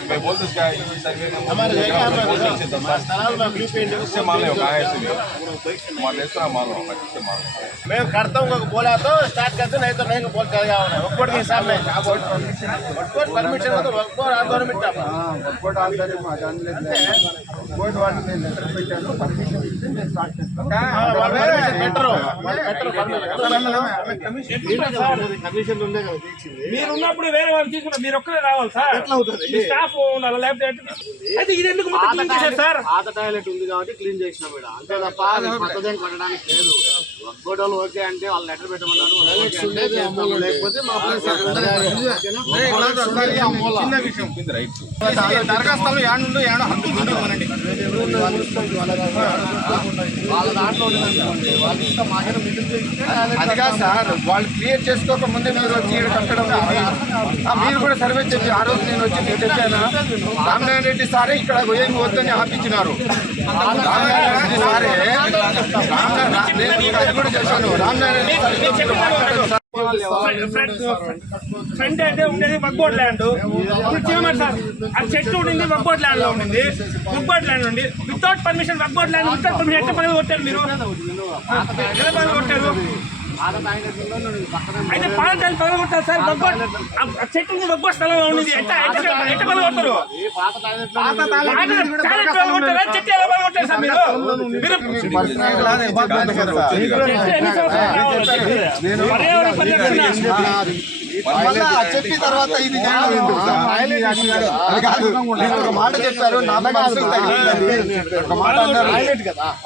मैं बोल दूँ क्या हमारे मान लो मैं करता हूँ बोला तो स्टार्ट करते नहीं तो नहीं बोल कर वर्कआउट के हिसाब में वर्कआउट परमिशन हो तो वर्कआउट आंदोलन में वर्कआउट आंदोलन वर्कआउट वाले लेटर పెట్టాను పర్మిషన్ ఇస్తే నేను స్టార్ట్ చేస్తాను కమిషన్ ఉండే కదా మీరు ఉన్నప్పుడు వేరే వాళ్ళు తీసుకుంటారు మీరు ఒక్కరే రావాలి సార్ ఎట్లా అవుతుంది స్టాఫ్ ఉండాలి లేకపోతే అయితే ఇది ఎందుకు మొత్తం క్లీన్ చేశారు సార్ పాత టాయిలెట్ ఉంది కాబట్టి క్లీన్ చేసినాం మేడం అంతే తప్ప కొత్తదేం కొట్టడానికి లేదు వర్కౌట్ ఓకే అంటే వాళ్ళు లెటర్ పెట్టమన్నారు లేకపోతే మా చిన్న విషయం దర్గా స్థలం ఏడుందో ఏడో హక్కు చూడమనండి వాళ్ళ దాంట్లో వాళ్ళ ఇష్టం మాకేదో అది కాదు సార్ వాళ్ళు క్లియర్ చేసుకోక ముందే మీరు వచ్చి కట్టడం మీరు కూడా సర్వే చేసి ఆ రోజు నేను వచ్చి నేను చెప్పాను రామనారాయణ రెడ్డి సారే ఇక్కడ ఏమి వద్దని ఆపించినారు సారే నేను కూడా చేశాను రామనారాయణ ఫ్రంట్ అయితే ఉండేది వర్కౌట్ ల్యాండ్ ఇప్పుడు చేయమని సార్ ఆ చెట్లు ఉండింది వర్కౌట్ ల్యాండ్ లో ఉండింది వర్కౌట్ ల్యాండ్ ఉండి without permission workout land without permission ఎట్లా పని కొట్టారు మీరు ఎలా పని కొట్టారు అయితే పాలకాయలు పగల కొట్టారు సార్ వర్కౌట్ చెట్టు వర్కౌట్ స్థలంలో ఉండింది ఎట్లా పగల కొట్టారు చెట్టు ఎలా పగల కొట్టారు సార్ మీరు పర్యావరణ పరిరక్షణ చెప్పిన తర్వాత ఇది ఒక మాట చెప్పారు నా మనసుకు తగిలింది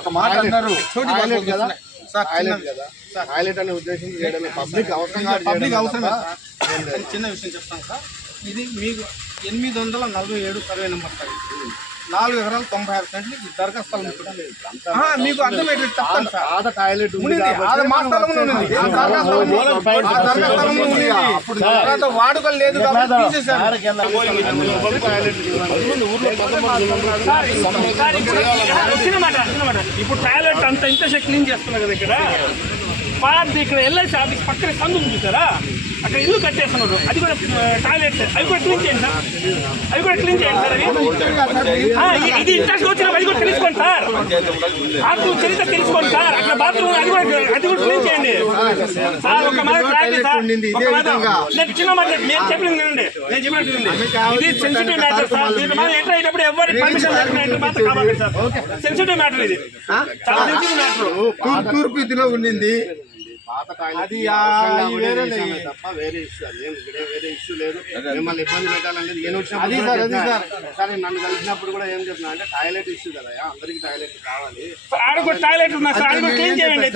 ఒక మాట అన్నారు టాయిలెట్ అనే ఉద్దేశం చేయడమే పబ్లిక్ అవసరం చిన్న విషయం చెప్తాను సార్ ఇది మీకు 847 సర్వే నెంబర్ సార్ 4 ఎకరాలు 96 సెంట్లు దర్గా స్థలం మీకు అర్థమయ్యేది చెప్తాను సార్ పాత టాయిలెట్ వాడుకలు లేదు ఇప్పుడు టాయిలెట్ అంత ఇంత క్లీన్ చేస్తున్నారు కదా ఇక్కడ పార్టీ ఇక్కడ ఎల్ఐసి ఆఫీస్ పక్కన సందు ఉంది చూసారా అక్కడ ఇల్లు కట్టేస్తున్నారు అది కూడా టాయిలెట్ అవి కూడా క్లీన్ చేయండి సార్ అవి కూడా క్లీన్ చేయండి సార్ అవి ఇది ఇంట్రెస్ట్ వచ్చిన అది కూడా తెలుసుకోండి సార్ నాకు చరిత్ర తెలుసుకోండి సార్ అక్కడ బాత్రూమ్ అది కూడా క్లీన్ చేయండి సార్ ఒక మాట నేను చిన్న మాట నేను చెప్పింది నేను చెప్పినట్టు ఇది సెన్సిటివ్ మ్యాటర్ సార్ దీని మనం ఎంటర్ అయ్యేటప్పుడు ఎవరి పర్మిషన్ లేకుండా మాత్రం కావాలి సార్ సెన్సిటివ్ మ్యాటర్ ఇది చాలా సెన్సిటివ్ మ్యాటర్ తూర్పు ఇదిలో ఉండింది పాత టాయిలెట్ తప్ప వేరే ఇష్యూ అది వేరే ఇష్యూ లేదు మిమ్మల్ని ఇబ్బంది పెట్టాలనేది నేను వచ్చినప్పుడు సరే నన్ను కలిసినప్పుడు కూడా ఏం చెప్తున్నా అంటే టాయిలెట్ ఇష్యూ కదా అందరికి టాయిలెట్ కావాలి టాయిలెట్ ఉన్నా సార్ క్లీన్ చేయండి